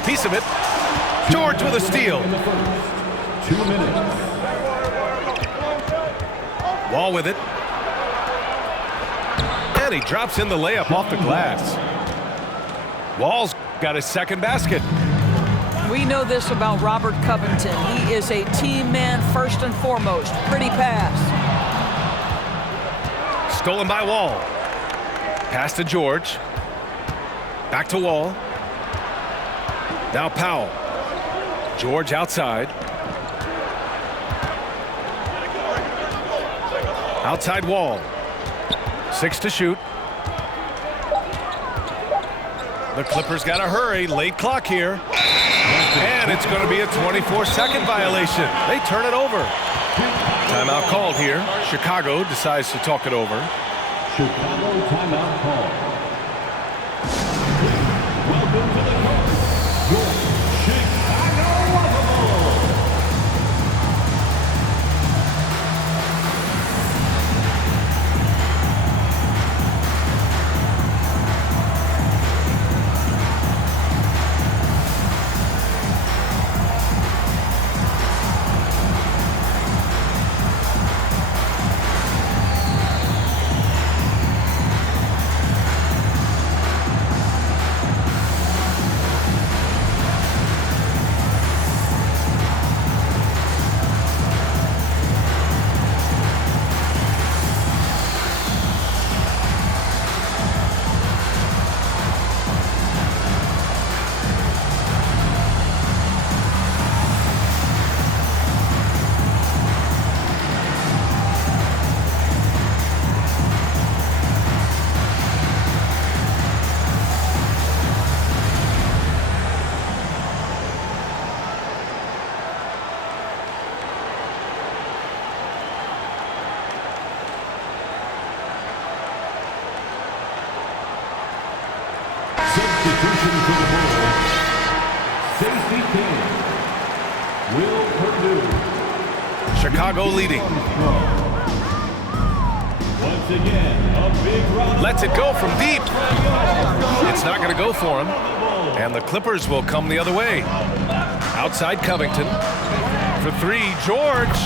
a piece of it. George with a steal. 2 minutes. Wall with it. And he drops in the layup off the glass. Wall's got his second basket. We know this about Robert Covington. He is a team man first and foremost. Pretty pass. Stolen by Wall. Pass to George. Back to Wall. Now Powell. George outside. Outside Wall. 6 to shoot. The Clippers got to hurry. Late clock here. And it's going to be a 24-second violation. They turn it over. Timeout called here. Chicago decides to talk it over. Chicago timeout call. Welcome to the court, your Chicago Bulls. Substitution for the Bulls. Safety team. Will Purdue. Chicago leading. Once again, a big round. Lets it go from deep. It's not going to go for him. And the Clippers will come the other way. Outside Covington. For 3, George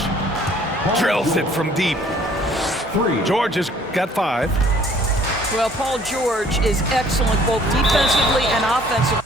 drills it from deep. George has got 5. Well, Paul George is excellent both defensively and offensively.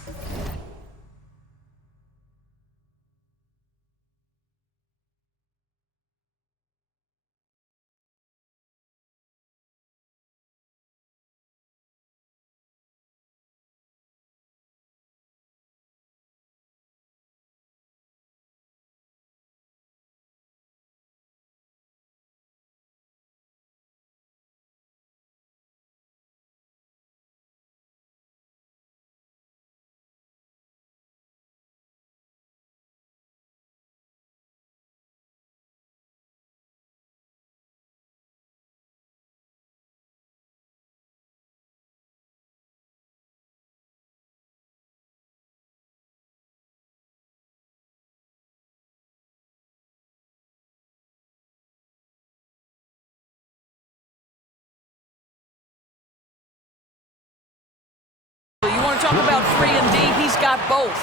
Talk about 3 and D, he's got both.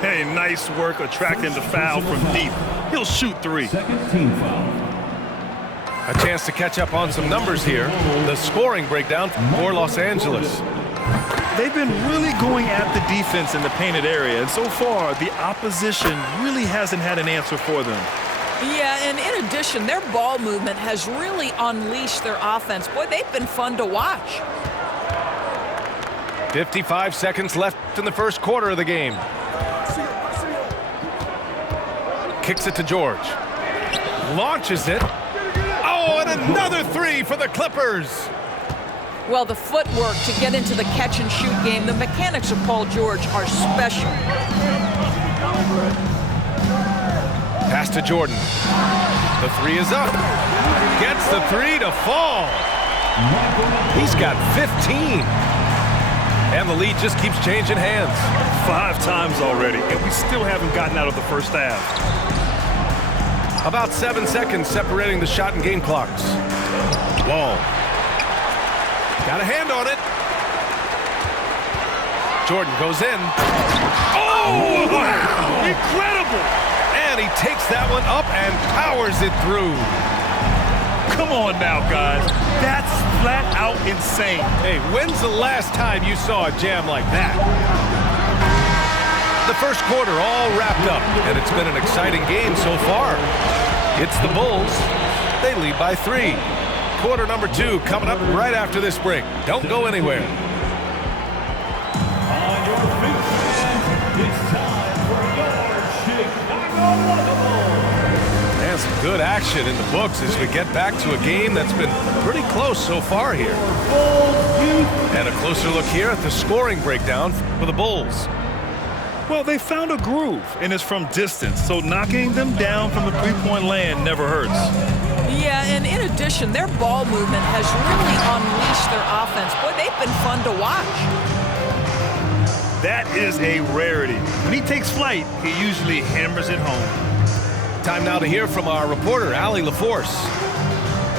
Hey, nice work attracting the foul from deep. He'll shoot 3. Second team foul. A chance to catch up on some numbers here. The scoring breakdown for Los Angeles. They've been really going at the defense in the painted area, and so far, the opposition really hasn't had an answer for them. Yeah, and in addition, their ball movement has really unleashed their offense. Boy, they've been fun to watch. 55 seconds left in the first quarter of the game. Kicks it to George. Launches it. Oh, and another 3 for the Clippers. Well, the footwork to get into the catch-and-shoot game, the mechanics of Paul George are special. Pass to Jordan. The 3 is up. Gets the 3 to fall. He's got 15. And the lead just keeps changing hands. 5 times already, and we still haven't gotten out of the first half. About 7 seconds separating the shot and game clocks. Wall. Got a hand on it. Jordan goes in. Oh, Wow, incredible. And he takes that one up and powers it through. Come on now, guys. That's flat out insane. Hey, when's the last time you saw a jam like that? The first quarter all wrapped up, and it's been an exciting game so far. It's the Bulls. They lead by 3. Quarter number 2 coming up right after this break. Don't go anywhere. On your feet, fans, it's time for your Chicago Bulls. And some good action in the books as we get back to a game that's been pretty close so far here. And a closer look here at the scoring breakdown for the Bulls. Well, they found a groove, and it's from distance, so knocking them down from the three-point land never hurts. Yeah, and in addition, their ball movement has really unleashed their offense. Boy, they've been fun to watch. That is a rarity. When he takes flight, he usually hammers it home. Time now to hear from our reporter, Allie LaForce.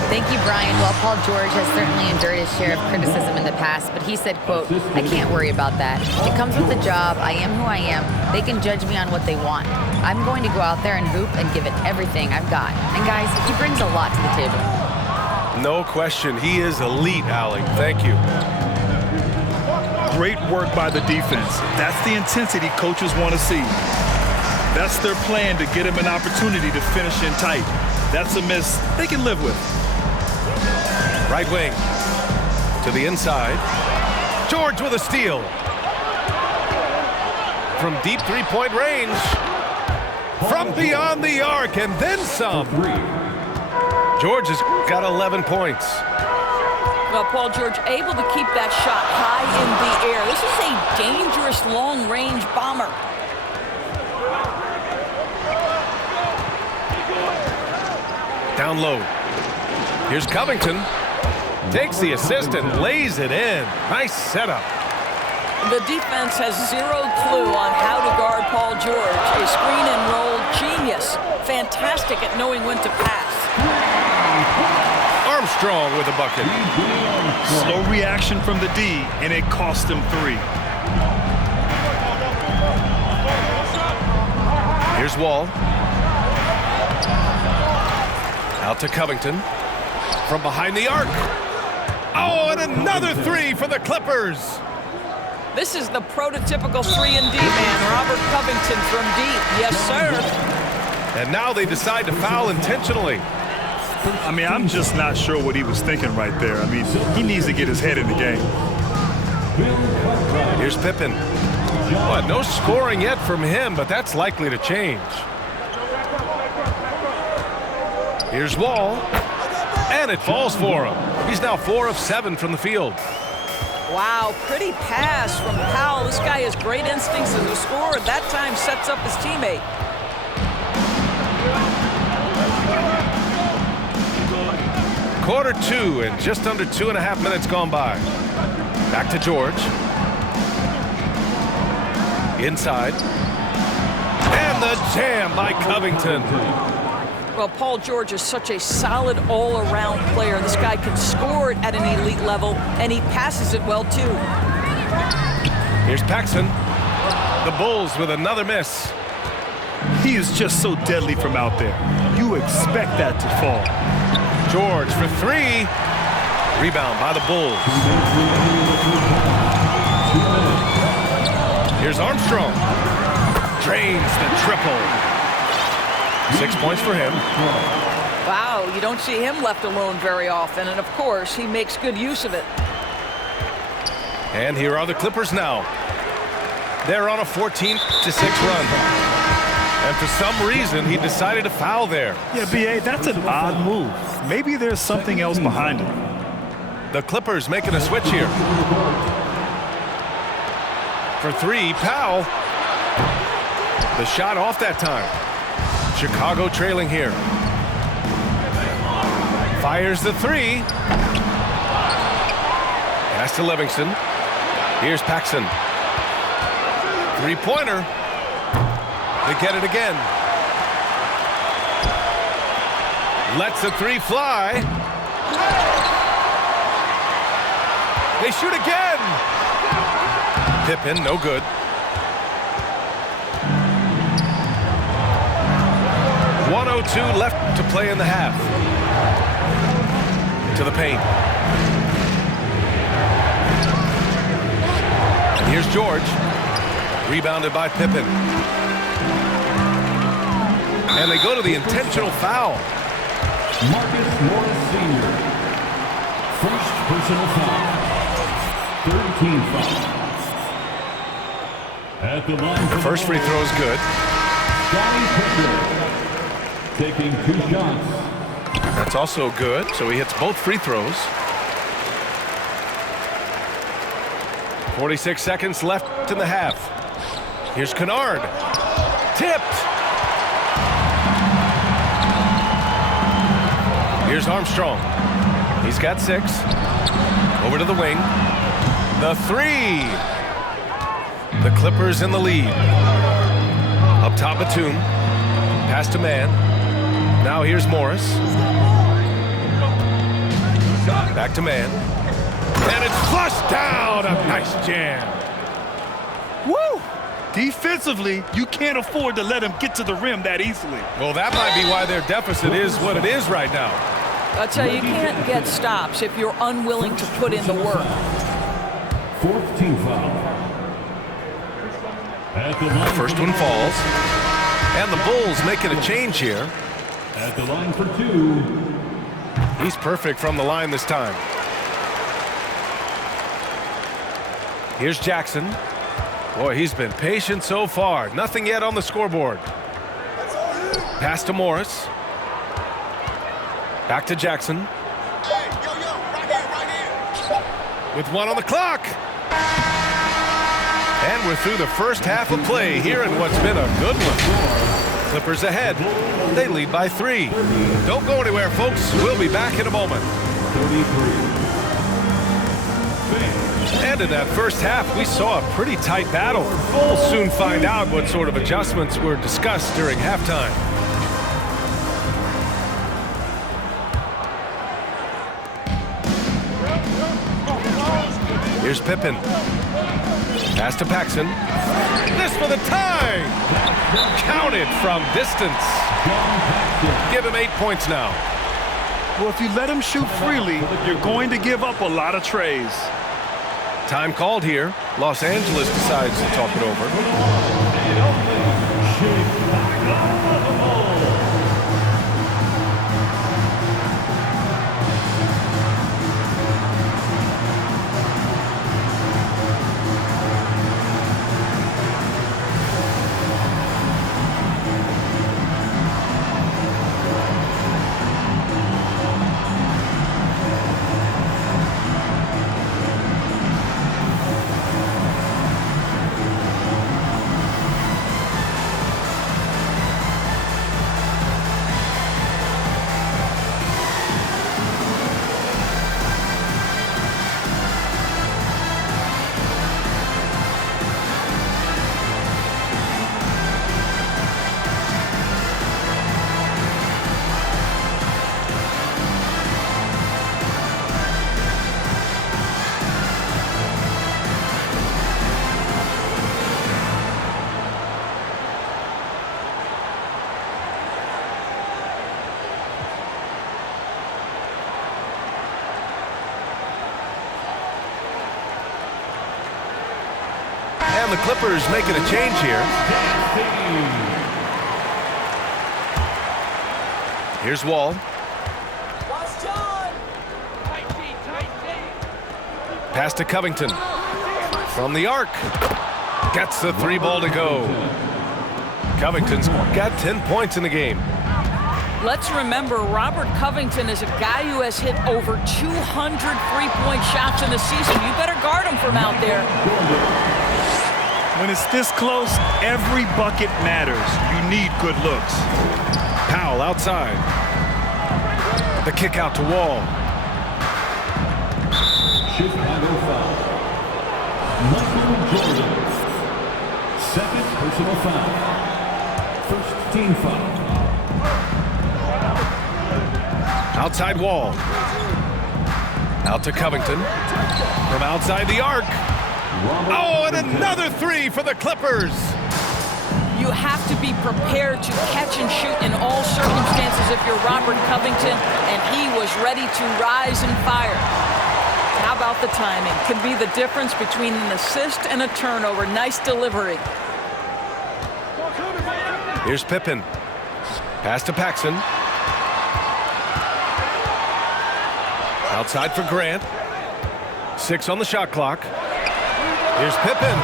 Thank you, Brian. Well, Paul George has certainly endured his share of criticism in the past, but he said, quote, "I can't worry about that. It comes with the job. I am who I am. They can judge me on what they want. I'm going to go out there and hoop and give it everything I've got." And guys, he brings a lot to the table. No question. He is elite, Allie. Thank you. Great work by the defense. That's the intensity coaches want to see. That's their plan to get him an opportunity to finish in tight. That's a miss they can live with. Right wing to the inside. George with a steal. From deep three-point range. From beyond the arc and then some. George has got 11 points. Well, Paul George able to keep that shot high in the air. This is a dangerous long-range bomber. Down low. Here's Covington. Takes the assist and lays it in. Nice setup. The defense has zero clue on how to guard Paul George. A screen and roll genius. Fantastic at knowing when to pass. Armstrong with a bucket. Slow reaction from the D, and it cost him 3. Here's Wall. Out to Covington. From behind the arc. Oh, and another 3 for the Clippers. This is the prototypical 3-and-D man, Robert Covington from deep. Yes, sir. And now they decide to foul intentionally. I mean, I'm just not sure what he was thinking right there. I mean, he needs to get his head in the game. Here's Pippen. Well, no scoring yet from him, but that's likely to change. Here's Wall. And it falls for him. He's now 4 of 7 from the field. Wow, pretty pass from Powell. This guy has great instincts as a scorer. That time sets up his teammate. Quarter 2 and just under 2.5 minutes gone by. Back to George. Inside. And the jam by Covington. Well, Paul George is such a solid all-around player. This guy can score it at an elite level, and he passes it well, too. Here's Paxson. The Bulls with another miss. He is just so deadly from out there. You expect that to fall. George for 3. Rebound by the Bulls. Here's Armstrong. Drains the triple. 6 points for him. Wow, you don't see him left alone very often, and of course, he makes good use of it. And here are the Clippers now. They're on a 14-6 run. And for some reason, he decided to foul there. Yeah, B.A., that's an odd move. Maybe there's something else behind it. The Clippers making a switch here. For 3, Powell. The shot off that time. Chicago trailing here. Fires the 3. Pass to Livingston. Here's Paxson. 3-pointer. They get it again. Lets the 3 fly. They shoot again. Pippen, no good. 1:02 left to play in the half. To the paint. And here's George. Rebounded by Pippen. And they go to the intentional foul. Marcus Morris Sr. First personal foul. 13 foul. At the line. The first free throw is good. Scottie Pippen taking 2 shots. That's also good, so he hits both free throws. 46 seconds left in the half. Here's Kennard. Tipped. Here's Armstrong. He's got 6. Over to the wing. The 3. The Clippers in the lead. Up top, Batum. Pass to Man. Now here's Morris. Back to Man. And it's flushed down. A nice jam. Woo! Defensively, you can't afford to let him get to the rim that easily. Well, that might be why their deficit is what it is right now. I'll tell you, you can't get stops if you're unwilling to put in the work. 4th team foul. At the line. First one falls. And the Bulls making a change here. At the line for 2. He's perfect from the line this time. Here's Jackson. Boy, he's been patient so far. Nothing yet on the scoreboard. Pass to Morris. Back to Jackson. With 1 on the clock. And we're through the first half of play here in what's been a good one. Clippers ahead. They lead by 3. Don't go anywhere, folks. We'll be back in a moment. 33. And in that first half, we saw a pretty tight battle. We'll soon find out what sort of adjustments were discussed during halftime. Here's Pippen. Pass to Paxson. This for the tie! Counted from distance. Give him 8 points now. Well, if you let him shoot freely, you're going to give up a lot of trays. Time called here. Los Angeles decides to talk it over. And the Clippers making a change here. Here's Wall. Pass to Covington. From the arc. Gets the 3 ball to go. Covington's got 10 points in the game. Let's remember, Robert Covington is a guy who has hit over 200 three-point shots in the season. You better guard him from out there. When it's this close, every bucket matters. You need good looks. Powell outside. The kick out to Wall. Chicago foul. Michael Jordan. Second personal foul. First team foul. Outside Wall. Out to Covington. From outside the arc. Oh, and another 3 for the Clippers. You You have to be prepared to catch and shoot in all circumstances if you're Robert Covington, and he was ready to rise and fire. How about the timing? Can be the difference between an assist and a turnover. Nice delivery. Here's Pippen. Pass to Paxson. Outside for Grant. 6 on the shot clock. Here's Pippen.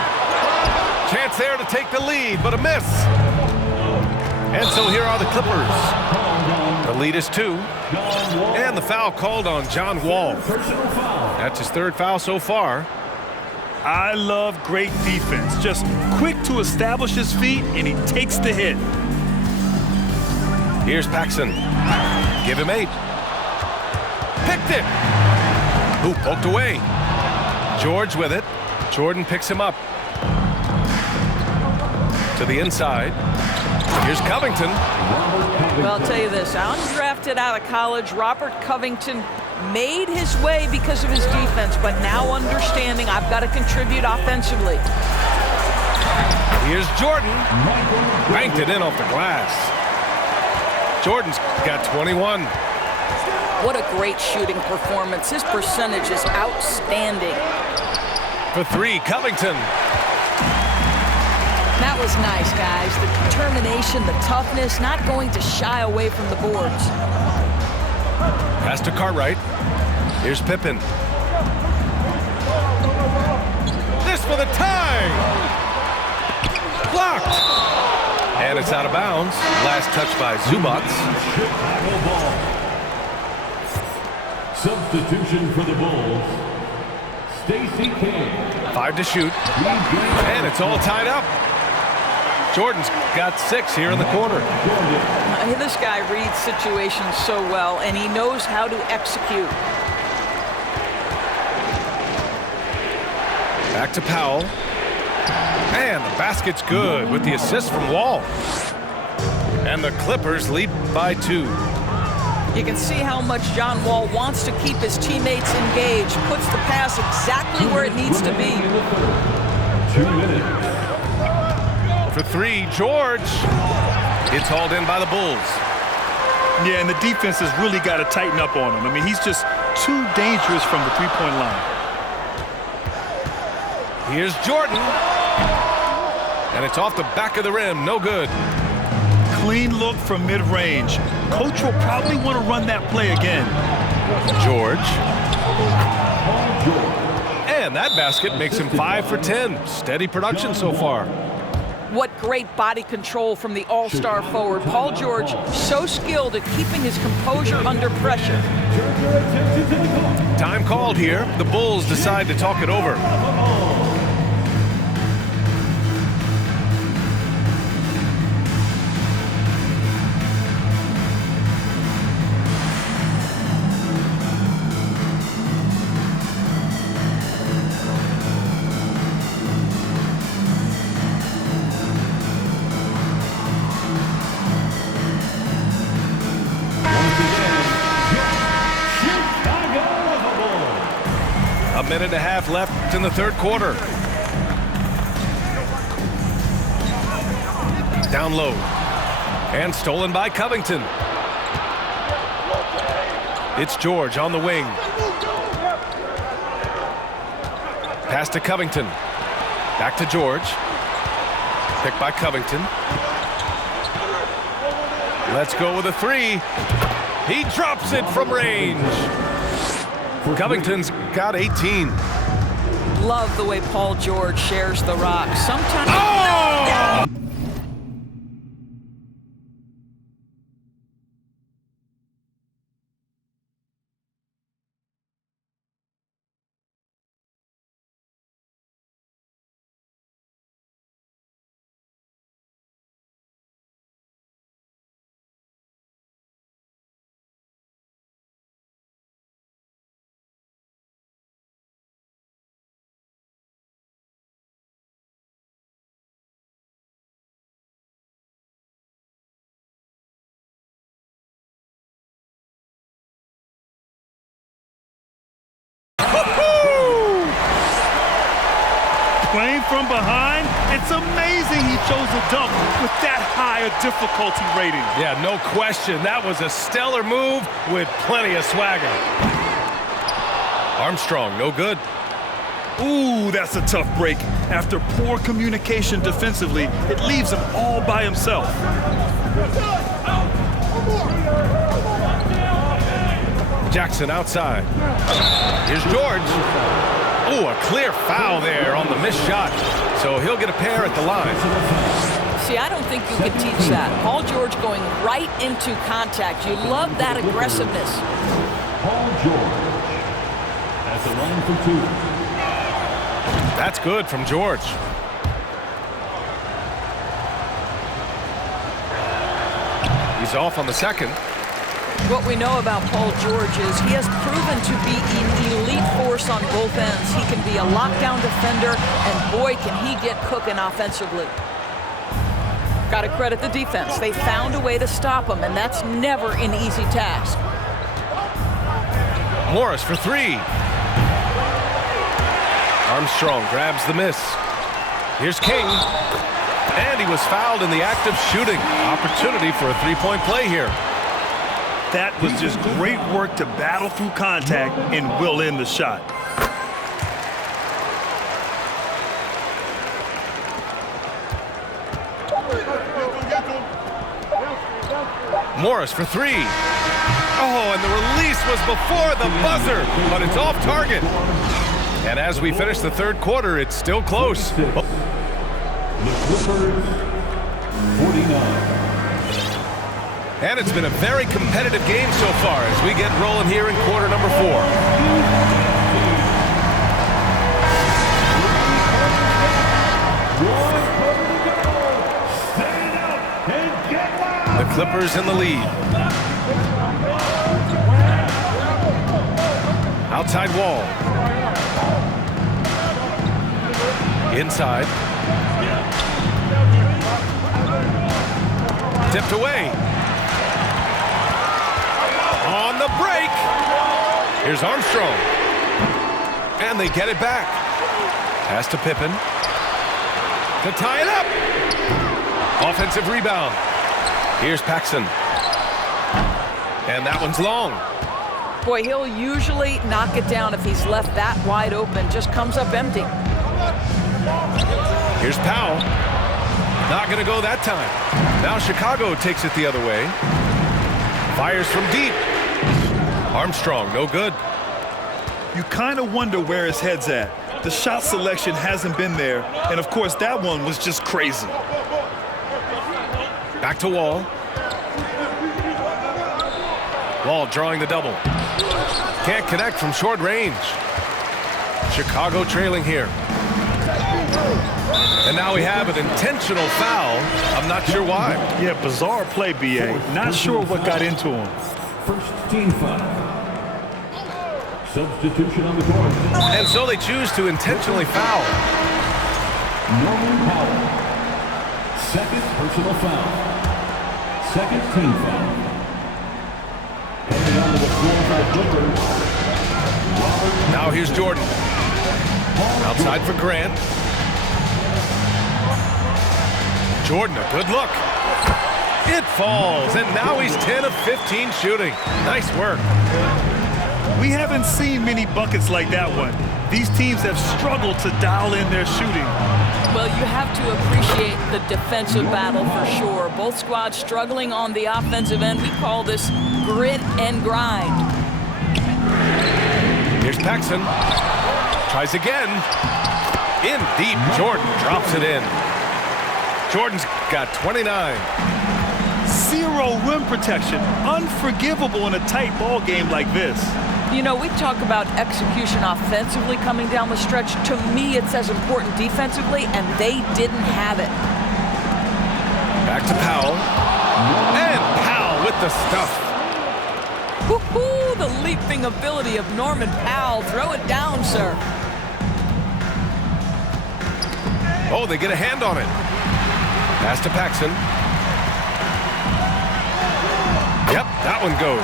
Chance there to take the lead, but a miss. And so here are the Clippers. The lead is 2. And the foul called on John Wall. That's his 3rd foul so far. I love great defense. Just quick to establish his feet, and he takes the hit. Here's Paxson. Give him 8. Picked it. Ooh, poked away. George with it. Jordan picks him up. To the inside. Here's Covington. Well, I'll tell you this. Undrafted out of college, Robert Covington made his way because of his defense, but now understanding I've got to contribute offensively. Here's Jordan. Banked it in off the glass. Jordan's got 21. What a great shooting performance. His percentage is outstanding. For 3, Covington. That was nice, guys. The determination, the toughness, not going to shy away from the boards. Pass to Cartwright. Here's Pippen. This for the tie. Blocked. And it's out of bounds. Last touch by Zubac. Chicago ball. Substitution for the Bulls. Stacey King. 5 to shoot. And it's all tied up. Jordan's got 6 here in the quarter. This guy reads situations so well, and he knows how to execute. Back to Powell. And the basket's good with the assist from Wall. And the Clippers lead by 2. You can see how much John Wall wants to keep his teammates engaged, puts the pass exactly where it needs to be. 2 minutes. For 3, George. It's hauled in by the Bulls. Yeah, and the defense has really got to tighten up on him. I mean, he's just too dangerous from the three-point line. Here's Jordan. And it's off the back of the rim. No good. Clean look from mid-range. Coach will probably want to run that play again. George. And that basket makes him 5 for 10. Steady production so far. What great body control from the all-star forward. Paul George, so skilled at keeping his composure under pressure. Time called here. The Bulls decide to talk it over. A minute and a half left in the 3rd quarter. Down low. And stolen by Covington. It's George on the wing. Pass to Covington. Back to George. Picked by Covington. Let's go with a 3. He drops it from range. Covington's got 18. Love the way Paul George shares the rock. Sometimes. Oh! Playing from behind, it's amazing he chose a dunk with that high a difficulty rating. Yeah, no question. That was a stellar move with plenty of swagger. Armstrong, no good. Ooh, that's a tough break. After poor communication defensively, it leaves him all by himself. Jackson outside. Here's George. Ooh, a clear foul there on the missed shot. So he'll get a pair at the line. See, I don't think you can teach that. Paul George going right into contact. You love that aggressiveness. Paul George at the line for two. That's good from George. He's off on the second. What we know about Paul George is he has proven to be an elite force on both ends. He can be a lockdown defender, and boy, can he get cooking offensively. Got to credit the defense. They found a way to stop him, and that's never an easy task. Morris for three. Armstrong grabs the miss. Here's King. And he was fouled in the act of shooting. Opportunity for a three-point play here. That was just great work to battle through contact and will end the shot. Morris for three. Oh, and the release was before the buzzer, but it's off target. And as we finish the third quarter, it's still close. The Clippers, 49. And it's been a very competitive game so far as we get rolling here in quarter number 4. The Clippers in the lead. Outside wall. Inside. Tipped away. On the break. Here's Armstrong. And they get it back. Pass to Pippen. To tie it up. Offensive rebound. Here's Paxson. And that one's long. Boy, he'll usually knock it down if he's left that wide open. Just comes up empty. Here's Powell. Not going to go that time. Now Chicago takes it the other way. Fires from deep. Armstrong, no good. You kind of wonder where his head's at. The shot selection hasn't been there, and of course that one was just crazy. Back to Wall. Wall drawing the double. Can't connect from short range. Chicago trailing here. And now we have an intentional foul. I'm not sure why. Yeah, bizarre play, B.A. Not sure what got into him. First team foul. Substitution on the court. And so they choose to intentionally foul. Norman Powell. Second personal foul. Second team foul. Heading onto the floor for the Clippers. Now here's Jordan. Outside for Grant. Jordan, a good look. It falls, and now he's 10 of 15 shooting. Nice work. We haven't seen many buckets like that one. These teams have struggled to dial in their shooting. Well, you have to appreciate the defensive battle for sure. Both squads struggling on the offensive end. We call this grit and grind. Here's Paxson. Tries again. In deep. Jordan drops it in. Jordan's got 29. Zero rim protection. Unforgivable in a tight ball game like this. You know, we talk about execution offensively coming down the stretch. To me, it's as important defensively, and they didn't have it. Back to Powell. And Powell with the stuff. Woo-hoo, the leaping ability of Norman Powell. Throw it down, sir. Oh, they get a hand on it. Pass to Paxson. Yep, that one goes.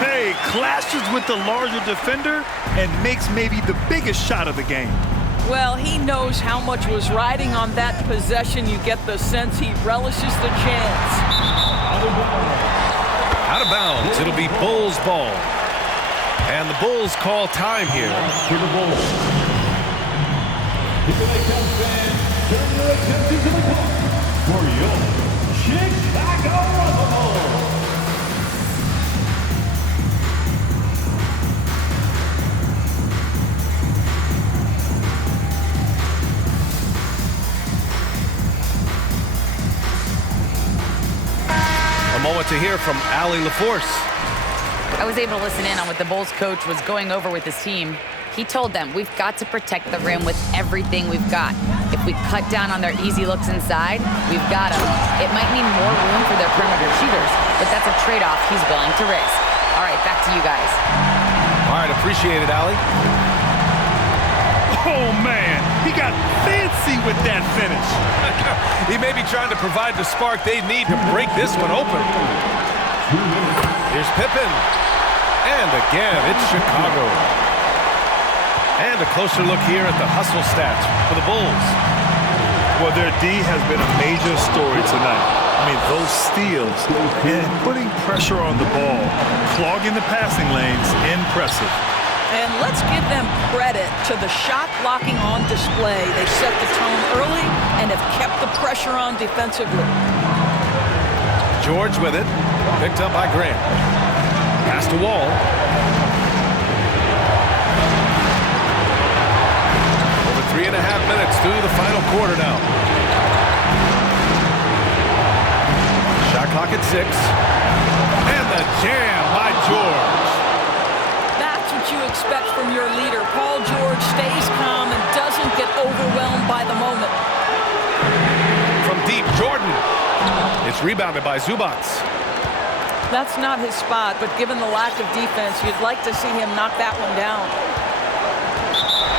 Hey, clashes with the larger defender and makes maybe the biggest shot of the game. Well, he knows how much was riding on that possession. You get the sense he relishes the chance. Out of bounds. It'll be Bulls ball. And the Bulls call time here. For the Bulls. Here they come, fans. Turn your attention to the clock for your Chicago Bulls. A moment to hear from Allie LaForce. I was able to listen in on what the Bulls coach was going over with his team. He told them, we've got to protect the rim with everything we've got. If we cut down on their easy looks inside, we've got them. It might mean more room for their perimeter shooters, but that's a trade-off he's willing to risk. All right, back to you guys. All right, appreciate it, Allie. Oh, man. He got fancy with that finish. He may be trying to provide the spark they need to break this one open. Here's Pippen. And again, it's Chicago. And a closer look here at the hustle stats for the Bulls. Well, their D has been a major story tonight. I mean, those steals and putting pressure on the ball, clogging the passing lanes, impressive. And let's give them credit to the shot blocking on display. They set the tone early and have kept the pressure on defensively. George with it. Picked up by Grant. Pass to Wall. Over 3.5 minutes through the final quarter now. Shot clock at 6. And the jam by George. That's what you expect from your leader. Paul George stays calm and doesn't get overwhelmed by the moment. From deep, Jordan. It's rebounded by Zubac. That's not his spot, but given the lack of defense, you'd like to see him knock that one down.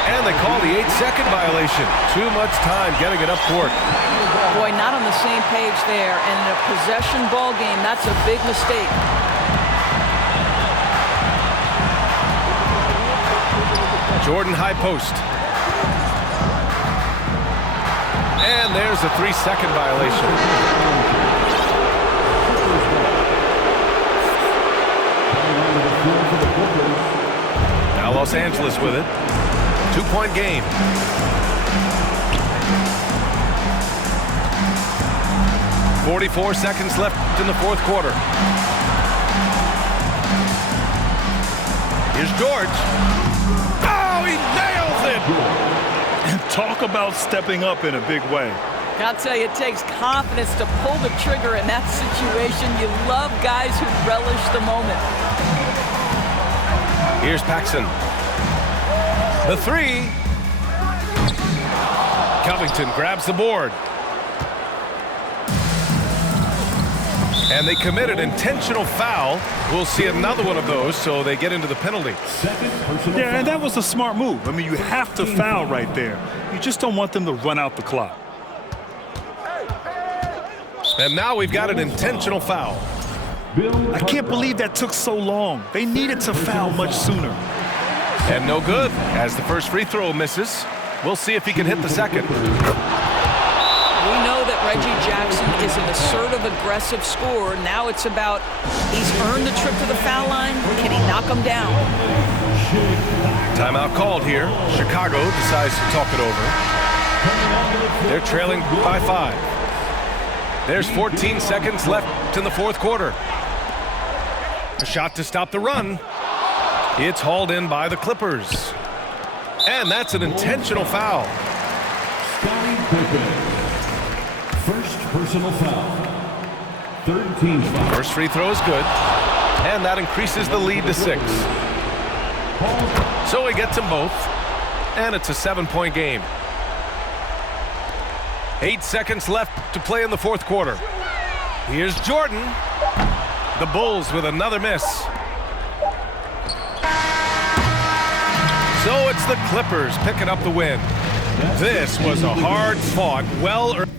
And they call the 8-second violation. Too much time getting it up court. Boy, not on the same page there. And in a possession ball game, that's a big mistake. Jordan high post. And there's a 3-second violation. Now Los Angeles with it. 2-point game. .44 seconds left in the fourth quarter. Here's George. Oh, he nails it! And talk about stepping up in a big way. I'll tell you, it takes confidence to pull the trigger in that situation. You love guys who relish the moment. Here's Paxson. The 3. Covington grabs the board. And they commit an intentional foul. We'll see another one of those, so they get into the penalty. Yeah, and that was a smart move. I mean, you have to foul right there. You just don't want them to run out the clock. And now we've got an intentional foul. I can't believe that took so long. They needed to foul much sooner. And no good, as the first free throw misses. We'll see if he can hit the second. We know that Reggie Jackson is an assertive, aggressive scorer. Now it's about he's earned the trip to the foul line. Can he knock him down? Timeout called here. Chicago decides to talk it over. They're trailing by 5. There's 14 seconds left in the fourth quarter. A shot to stop the run. It's hauled in by the Clippers. And that's an intentional foul. First personal foul. Third team foul. First free throw is good. And that increases the lead to 6. So he gets them both. And it's a 7-point game. 8 seconds left to play in the fourth quarter. Here's Jordan. The Bulls with another miss. So it's the Clippers picking up the win. This was a hard-fought, well-earned...